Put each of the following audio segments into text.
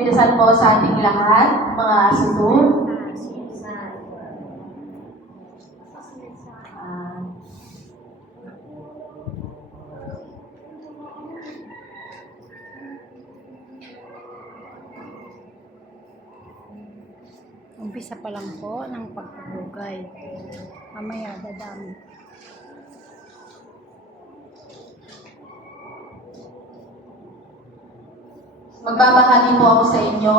Pinasan po sa ating lahat, mga asutur. Umpisa pa lang po ng pagpupugay. Mamaya dadami. Magbabahagi po ako sa inyo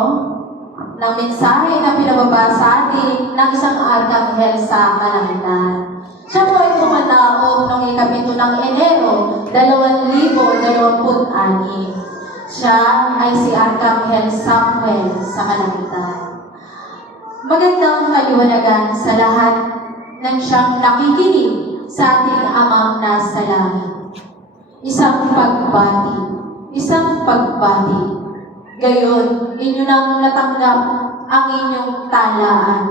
ng mensahe na pinababa sa atin ng isang arkanghel sa kalangitan. Siya po ay pumanaog noong ikapito ng Enero, 2026. Siya ay si Arkanghel Samuel sa kalangitan. Magandang kaliwanagan sa lahat ng siyang nakikinig sa ating Amang nasa langit. Isang pagbati. Gayon, inyo nang natanggap ang inyong talaan.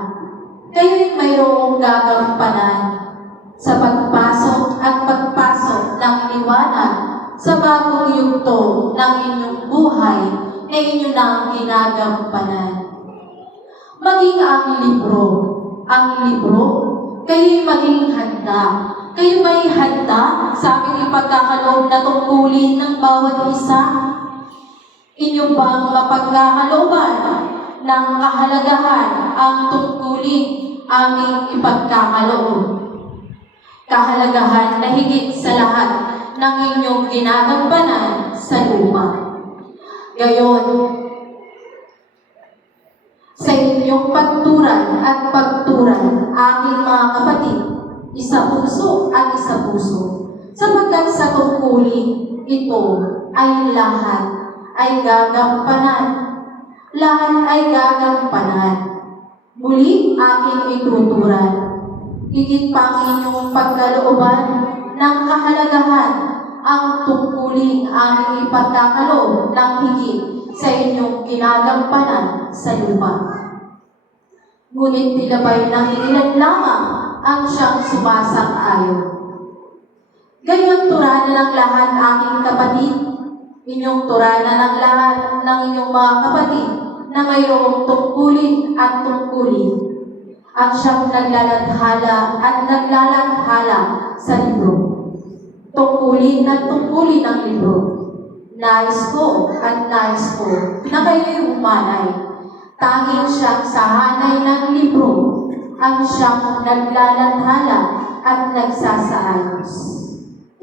Kayo'y mayroong gagampanan sa pagpasok at pagpasok ng liwanag sa bagong yugto ng inyong buhay na inyo nang ginagampanan. Maging ang libro, kayo'y maging handa. Kayo ba'y handa sa aming ipagkakaloob na tungkulin ng bawat isa? Inyo bang mapagkakalooban ng kahalagahan ang tungkulin aming ipagkakaloob? Kahalagahan na higit sa lahat ng inyong ginagampanan sa lupa. Gayon, sa inyong pagturan, aking mga kapatid, isa puso, sapagkat sa tungkulin ito ay lahat ay gagampanan. Muli aking ituturan, higit pa ang inyong pagkalooban ng kahalagahan ang tungkulin aming ipagkakaloob ng higit sa inyong ginagampanan sa lupa. Ngunit tilabay ng ilan lamang ang siyang sumasang-ayon. Gayon turanan ng lahat aking kapatid, inyong turanan ng lahat ng inyong mga kapatid na mayroong tungkulin at tungkulin. Ang siyang naglalathala sa libro. Tungkulin at tungkulin ng libro. Nais ko na kayo'y umanay. Tanging siyang sa hanay ng libro, ang siyang naglalathala at nagsasaayos.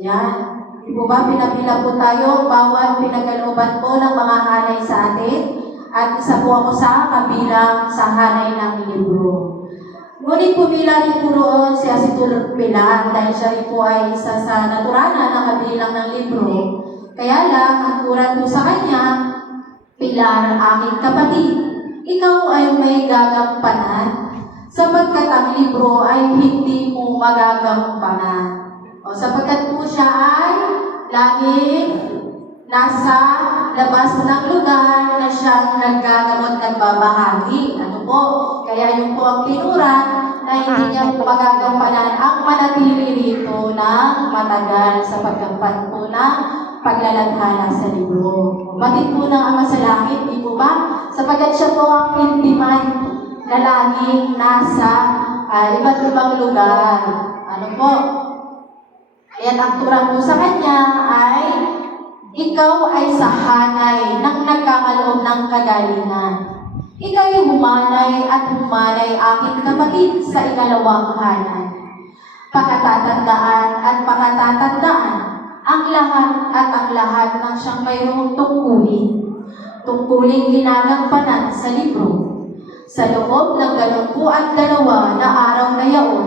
Yan. Di po ba, pinapila po tayo, bawat pinagalooban po ng mga hanay sa atin, at isa po ako sa kabilang sa hanay ng libro. Ngunit pumila rin po roon si Asitur Pilar, dahil siya rin po ay isa sa naturanan ng kabilang ng libro. Kaya lang, ang turan po sa kanya, Pilar, aking kapatid, ikaw ay may gagampanan, sapagkat ang libro ay hindi mo magagampanan. Sapagkat po siya ay laging nasa labas ng lugar na siyang naggagamot, nagbabahagi. Kaya yun po ang tinuran na hindi niya po magagampanan ang manatili rito ng matagal sa paggampan po ng paglalathala sa libro. Batid po ng Ama sa Langit, di po ba? Sapagkat siya po ang pintiman na laging nasa iba't ibang lugar. Ayan, ang turan po sa kanya ay ikaw ay sa hanay ng nagkakaloob ng kagalingan. Ikaw ay humanay aking kapatid sa ikalawang hanay. Pakatatandaan ang lahat ng siyang mayroong tungkulin. Tungkulin ginagampanan sa libro. Sa loob ng 22 na araw na yaon,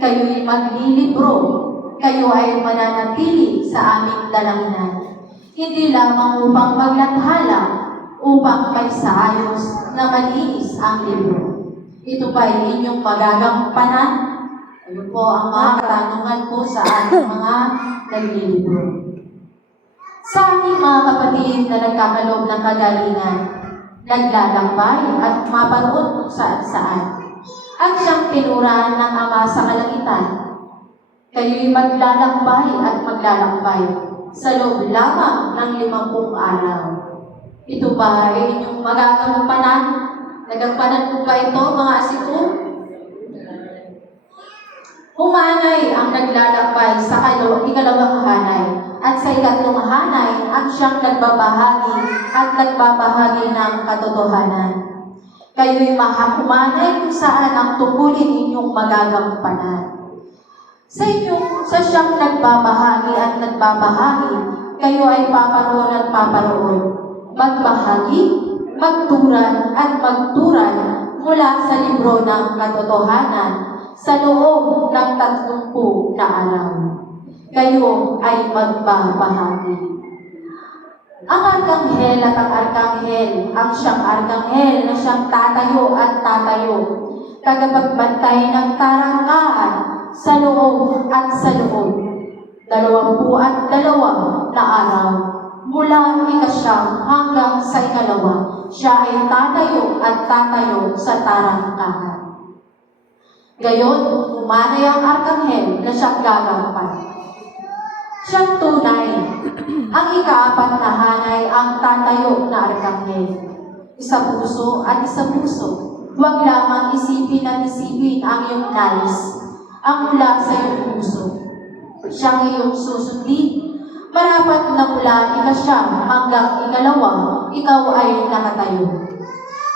kayo'y maglilibro. Kayo ay mananatili sa aming dalanginan. Hindi lamang upang maglathala, upang may saayos na malinis ang libro. Ito pa ay inyong magagampanan. Ayun po ang mga katanungan po sa ating mga naglilibro. Sa aming mga kapatid na nagkakaloob ng kagalingan, naglalakbay at maparoon kung saan-saan. At siyang tinuran ng Ama sa kalangitan, kayo'y maglalakbay sa loob lamang ng 50 araw. Ito ba ay inyong magagampanan? Nagampanan po ba ito, mga asiko? Humanay ang naglalakbay sa ikalawang hanay, at sa ikatlong hanay ang siyang nagbabahagi at nagbabahagi ng katotohanan. Kayo'y humanay kung saan ang tungkulin inyong magagampanan. Sa siyang nagbabahagi at nagbabahagi, kayo ay paparoon at paparoon, magbahagi, magturan at magturan mula sa libro ng katotohanan sa loob ng 30 na araw. Kayo ay magbabahagi. Ang arkanghel at ang arkanghel, ang siyang arkanghel na siyang tatayo at tatayo, tagapagbantay ng tarangkaan sa loob at sa loob. 22 na araw, mula ikasyam hanggang sa ikalawa, siya ay tatayo at tatayo sa tarangkahan. Gayon, umanay ang arkanghel na siyang gagampan. Siyang tunay, ang ikaapat na hanay ang tatayo na arkanghel. Isa puso at isa puso. Huwag lamang isipin at isipin ang iyong nais, ang mula sa iyong puso. Siyang iyong susundin. Marapat na mula ikasyam hanggang ikalawa, ikaw ay nakatayo.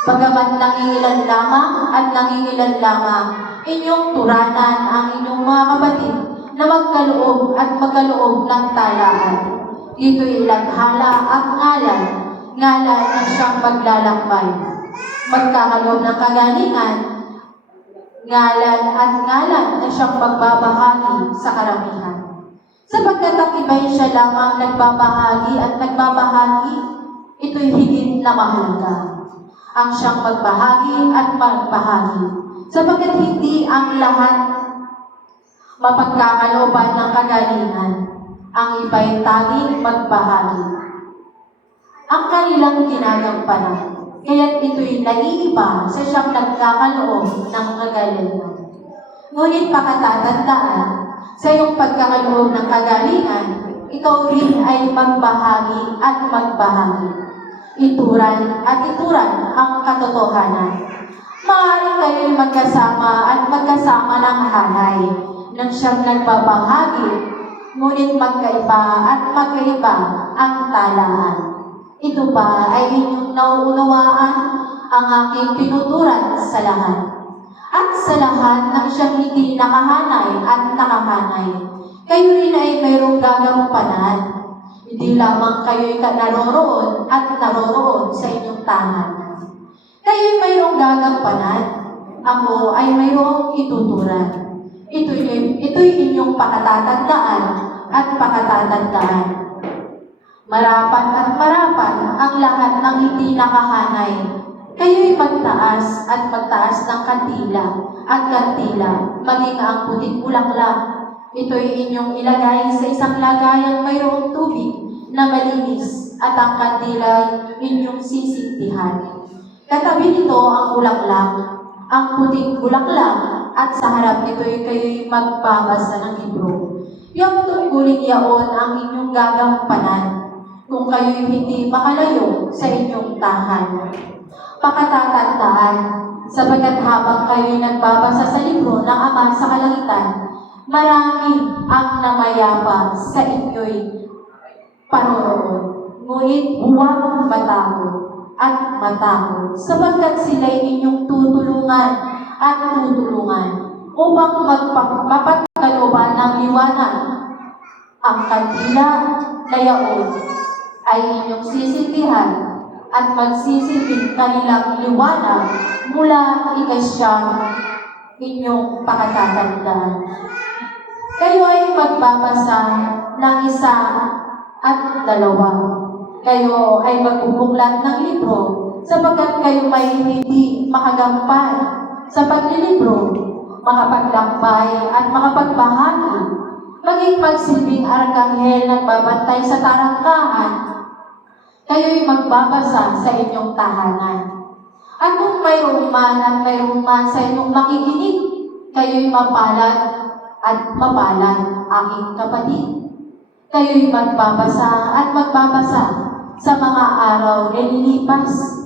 Bagamat nangingilan lamang at nangingilan lamang, inyong turanan ang inyong mga kapatid na magkaloob at magkaloob ng talaan. Dito'y ilathala at ngalan na siyang maglalakbay. Magkakaloob ng kagalingan, ngalan na siyang magbabahagi sa karamihan. Sapagkat ang iba'y siya lamang nagbabahagi at nagbabahagi, ito'y higit na mahalaga. Ang siyang magbahagi at magbahagi. Sapagkat hindi ang lahat mapagkakalooban ng kagalingan, ang iba'y tanging magbahagi. Ang kanilang ginagampanan, kaya't ito'y naiiba sa siyang nagkakaloob ng kagalingan. Ngunit pakatatandaan, sa iyong pagkakaloob ng kagalingan, ikaw rin ay magbahagi at magbahagi. Ituran at ituran ang katotohanan. Maaaring kayo'y magkasama at magkasama ng hanay nang siyang nagbabahagi, ngunit magkaiba at magkaiba ang talaan. Ito ba ay inyong nauunawaan ang aking pinuturan sa lahat? At sa lahat ng siyang hindi nakahanay at nakahanay, kayo rin ay mayroong gagampanan. Hindi lamang kayo'y naroroon at naroroon sa inyong tahanan. Kayo'y mayroong gagampanan. Ako ay mayroong ituturan. Ito'y inyong pakatatandaan at pakatatandaan. Marapat at marapat ang lahat ng hindi nakahanay. Kayo'y magtaas at magtaas ng kandila at kandila, maging ang puting bulaklak. Ito'y inyong ilagay sa isang lagayang mayroong tubig na malinis at ang kandila inyong sisintihan. Katabi nito ang bulaklak, ang puting bulaklak, at sa harap nito'y kayo'y magbabasa ng libro. Yung tungkulin yaon ang inyong gagampanan kung kayo'y hindi makalayo sa inyong tahanan. Pakatatandaan, sapagkat habang kayo'y nagbabasa sa libro ng Ama sa Kalangitan, marami ang namayapa sa inyo'y paroroon. Ngunit huwag matakot at matakot, sapagkat sila'y inyong tutulungan at tutulungan upang mapagkalooban ng liwanag. Ang kandila na yaon ay inyong sisindihan at magsisilbing kanilang liwanag mula ikasyam inyong pakatatandaan. Kayo ay magbabasa ng isa at dalawa. Kayo ay magbubuklat ng libro sapagkat kayo may hindi makagampan sa paglilibro, makapaglakbay at makapagbahagi, maging magsilbing arkanghel na babantay sa tarangkahan. Kayo'y magbabasa sa inyong tahanan. At kung mayroong man sa inyong makikinig, kayo'y mapalad at mapalad, aking kapatid. Kayo'y magbabasa at magbabasa sa mga araw na nilipas.